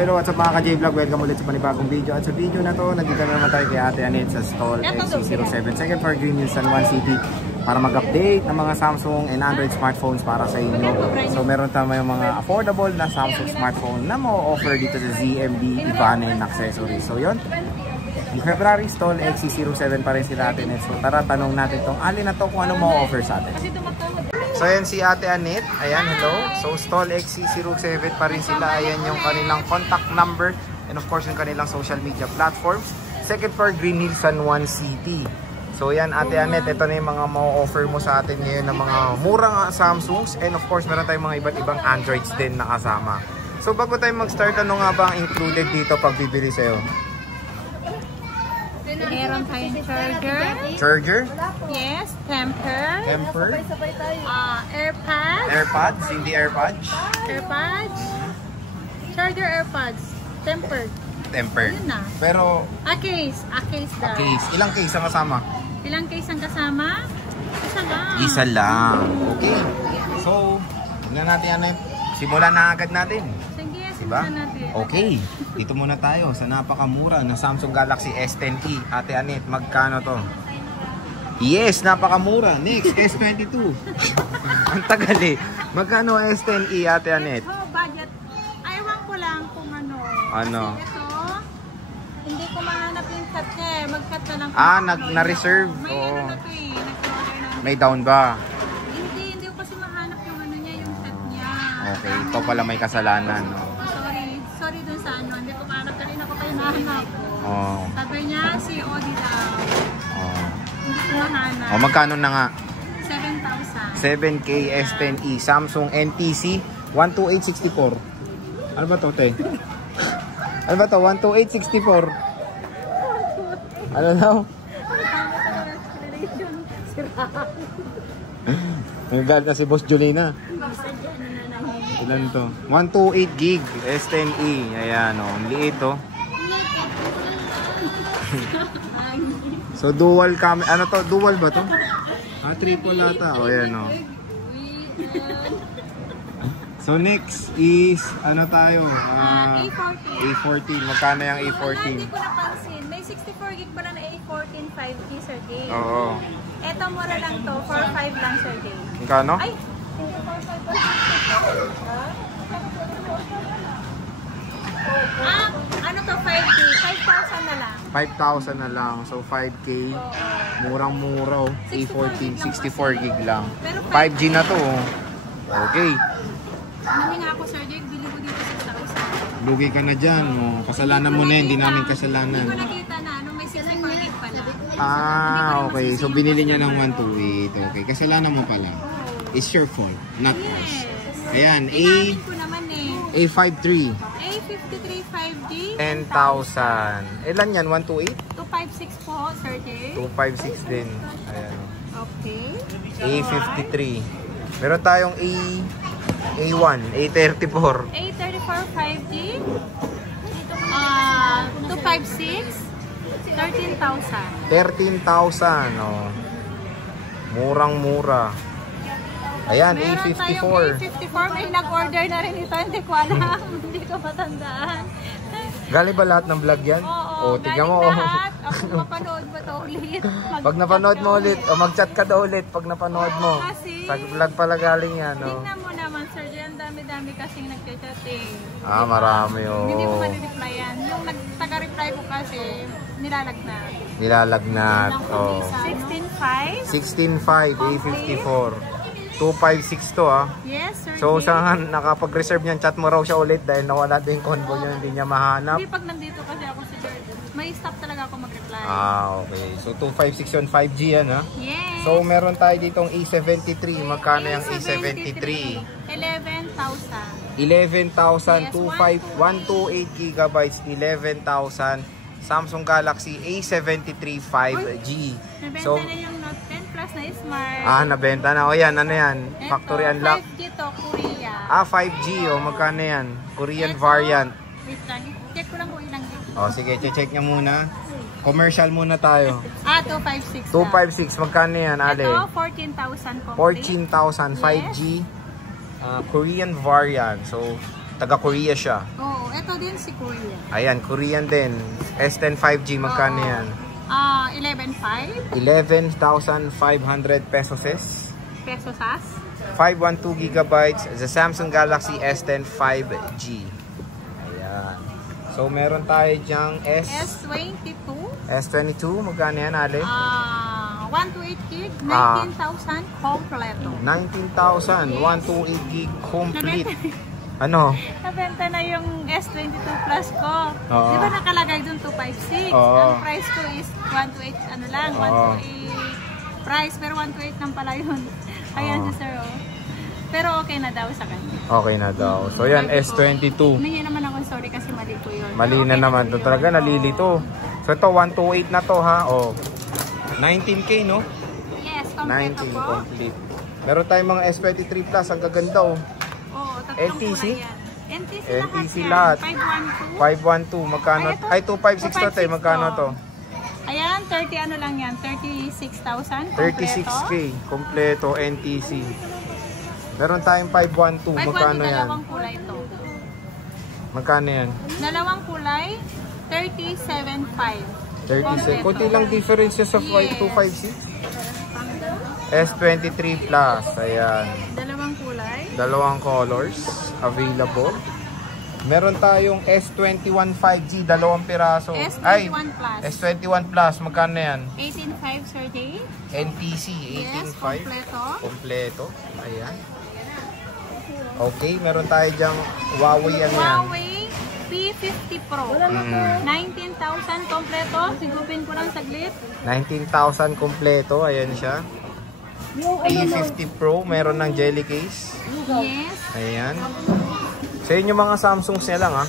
hello, what's up mga ka-J-Vlog? Welcome ulit sa panibagong video. At sa video na to, nandito naman tayo kay Ate Annette sa stall XC07 2nd floor Green Hills, San Juan City para mag-update ng mga Samsung and Android smartphones para sa inyo. So meron tayong mga affordable na Samsung smartphone na mo-offer dito sa ZMD Ivana and Accessories. So yun, yung February stall XC07 pa rin sila Ate Annette. So tara, tanong natin tong alin na to kung ano mo-offer sa atin. So ayan si Ate Annette, ayan, hello. So stall XC07 pa rin sila, ayan yung kanilang contact number and of course yung kanilang social media platforms. Second floor Green Hills, San Juan City. So ayan Ate Annette, ito na yung mga ma-offer mo sa atin ngayon ng mga murang Samsungs and of course meron tayong mga iba't ibang Androids din na kasama. So bago tayo mag-start, ano nga ba ang included dito pag bibili sa'yo? Meron tayong charger. Charger? Yes, temper. Temper? AirPods. AirPods? Hindi AirPods? AirPods. Charger AirPods. Temper. Temper. Yun na. Pero... A case. A case daw. Case. Ilang case ang kasama? Ilang case ang kasama? Isa lang. Isa lang. Okay. So, tignan natin yan. Simulan na agad natin. Sige, diba? simulan natin. Okay. Dito muna tayo sa napakamura na Samsung Galaxy S10e. Ate Annette, magkano to? Yes, napakamura. Next, S22. Ang tagal eh. Magkano S10e, Ate Annette? Ito, budget. Ayawan ko lang kung ano. Ano? Ito, hindi ko mahanap yung cut niya eh. Mag-cut na lang. Na-reserve. May ano na to eh. Nag-order na. May down ba? Hindi ko kasi mahanap yung ano niya, yung cut niya. Okay, ito pala may kasalanan. No? Sorry dun sa ano. Hindi ko mahanap. Kanina ko pa hinahanap. Oh. Sabi niya, si Odi daw. Oh. Hindi ko mahanap. Oh, magkano na nga? 7,000. 7K S10e Samsung NTC 12864. Ano ba to, te? Ano ba to? 12864. Ano daw? Nagagalit na si Boss Julina. Ilan to? 128 gig S10e. Ayan o. Ang liit o. So dual camera. Ano to? Dual ba to? Triple ata. O ayan o. So next is ano tayo? A14. A14. Magkano yung A14? Hindi ko napansin. May 64 gig pala na A14 5G Sir Gay. Oo. Eto mura lang to. 4,500 lang Sir Gay. Magkano? Ay! Hindi 4,500. Ano to 5G? 5,000 na lang. 5,000 na lang. So 5K. Murang-mura. A14. 64 gig lang. 5G na to. Okay. Nahinga ako Sir Gay. Bili ko dito 6,000. Lugi ka na dyan. Kasalanan mo na yun. Hindi namin kasalanan. Hindi ko nakita na. May 64 gig pala. Okay. So binili niya ng 128. Okay. Kasalanan mo pala. It's your fault. Not us. Ayan. Inamin ko naman eh. A53. A53 5G. 10,000. Ilan yan? 128? 256 po, Sir Gay. 256 din. Ayan. Okay. A53. Meron tayong A1, A34. A34 5G. 256. 13,000. 13,000. Oh. Murang-mura. Ayan, Meron A54. tayong A54. May nag-order na rin ito. Hindi ko alam. Hindi ko matandaan. Galing ba lahat ng vlog yan? Oo, tignan mo. galing lahat. Ako mapanood mo ito ulit. Pag napanood mo ulit, o mag-chat ka daw ulit pag napanood mo. Kasi, sa vlog pala galing yan. Oh. tingnan mo naman, Sir Jan. Dami-dami kasing nagchat-chat eh. Marami oh. Hindi ko ma-replyan. Yung taga-reply ko kasi, nilalagnat. Nilalagnat. Oh. 16.5? 16.5 A54. 256 to ah. Yes, Sir. So sa nakapag-reserve niyan, chat mo raw siya ulit dahil nawala din convo niya, hindi niya mahanap. Hindi, pag nandito kasi ako si Jordan, may stop talaga ako mag-reply. Okay. So 256 yun, 5G yan ha. Yes. So meron tayo ditong A73. Magkano yung A73? 11,000. 11,000, 128 gigabytes, 11,000. Samsung Galaxy A73 5G. Nabenta na yung Note 10 Plus na Smart. Nabenta na. O yan, ano yan? Ito, Factory unlock. 5G to, Korea. 5G. Magkano yan? Korean variant. Wait lang. Check ko lang kung ilang gig. Sige, check niya muna. Commercial muna tayo. 256 256. Magkano yan, Ale? Ito, 14,000 complete. 14,000 5G. Korean variant. So, Taga Korea siya. Oo, ito din si Korea. Ayan, Korean din. S10 5G, magkano yan? 11.5 11,500 pesos. pesos as. 512 gigabytes. The Samsung Galaxy S10 5G. Ayan. So, meron tayo dyang S22. S22, magkano yan, Ale? 128 gig, 19,000 kompleto. 19,000, 128 gig complete. Ano? Nabenta na yung S22 Plus ko. Oo. Di ba nakalagay dun 256? Oo. Ang price ko is 128 ano lang, 128 price. Pero 128 lang pala yun. Ayan si sir, oh. Pero okay na daw sa kanya. Okay na daw. So yan, S22. Humingi naman ako sorry kasi mali ko yun. Mali na naman. Ito talaga, nalilito. So ito, 128 na to ha. Oh. 19K, no? Yes, kompleto 19 po. complete. Meron tayong mga S23 Plus. Ang gaganda, oh. Oo, tatlong NTC? kulay yan. NTC, NTC lahat. lahat. 512. 512. Magkano? Ay, 256 to, te. Magkano to? Ayan, 30 ano lang yan. 36,000. 36K. Kompleto, NTC. Meron tayong 512. Magkano yan? Dalawang kulay to. Magkano yan? Dalawang kulay, 37.5. 36. Kunti lang difference sa Yes. 256. S23 Plus. Ayan. Dalawang kulay. Dalawang colors available. Meron tayong S21 5G, dalawang piraso. S21 Plus. S21 Plus, magkano yan? 18.5 Sir Jay. NTC, Yes, 18.5. kompleto. Kompleto. Ayan. Okay, meron tayo dyang Huawei ano yan. Huawei P50 Pro. 19,000 19,000 kompleto. Sigupin ko lang saglit. 19,000 kompleto, ayan siya. P50 Pro, meron ng jelly case. Yes. Ayan. Sa inyo mga Samsungs niya lang ha.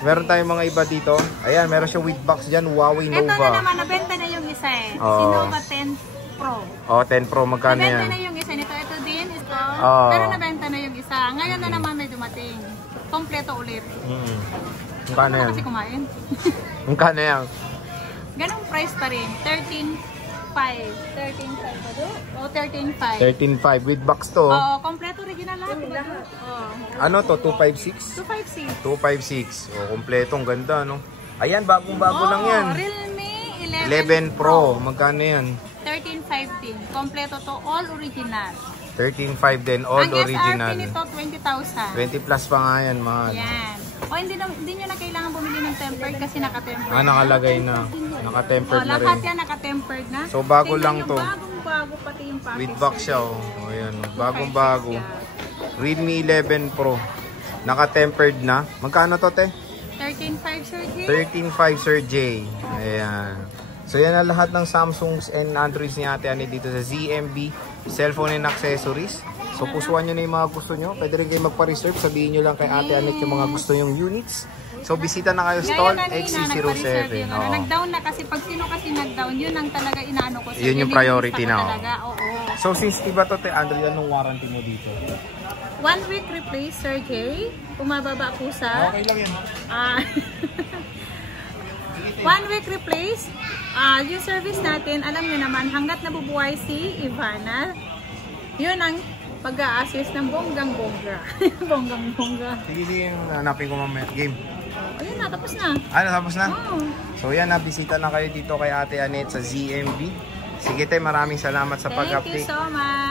Meron tayong mga iba dito. Ayan, meron siya with box dyan, Huawei Ito na Nova. naman, nabenta na yung isa eh. Si Oo. Nova 10 Pro. Oh, 10 Pro, magkano Nabenta yan? na yung isa nito. Ito din, ito. Oo. Pero nabenta na yung isa. Ngayon na naman may dumating. Kompleto ulit. Magkano Ano yan? kasi kumain? Magkano yan? Ganong price pa rin. 13.5. 13.5 ba do? O, 13.5. 13.5 with box to. Oo, kompleto original lahat. Diba? Oo. Ano to? 256? 256. 256. Oh, kompleto. Ang ganda, no? Ayan, bagong-bago lang yan. Realme 11 Pro. Magkano yan? 13.5 din. Kompleto to. All original. 13.5 din. All Ang original. SRP nito, 20,000. 20 plus pa nga yan, mahal. Yan. O, hindi nyo na kailangan bumili ng tempered kasi naka-tempered. Ah, nakalagay na. Naka-tempered na Lahat rin. yan naka-tempered na. So, bago Tingnan lang yung to. Bagong-bago pati yung package. With box siya, oh. Oh, ayan. Bagong-bago. Realme 11 Pro. Naka-tempered na. Magkano to, te? 13.5 Sir J. 13.5 Sir J. Ayan. So yan na lahat ng Samsungs and Androids ni Ate Ani dito sa ZMB Cellphone and Accessories. So pusuan nyo na yung mga gusto nyo. Pwede rin kayo magpa-reserve. Sabihin nyo lang kay Ate Ani yung mga gusto yung units. So bisita na kayo stall XC07. Oo. Nag-down na kasi pag sino kasi nag-down, yun ang talaga inaano ko. Yun yung priority na. Talaga. Oo. So since diba to te Android, anong warranty mo dito? 1 week replace Sir J. Pumababa po sa Okay lang yan. 1 week replace. Yung service natin, alam nyo naman, hanggat nabubuhay si Ivana, yun ang pag-a-assist ng bonggang-bongga. Bonggang-bongga. Sige, hanapin ko mamaya. Game. Ayun na, tapos na. Ano, tapos na? Oh. So yan, nabisita na kayo dito kay Ate Anet sa ZMB. Sige tayo, maraming salamat sa Thank you pag-update. so much.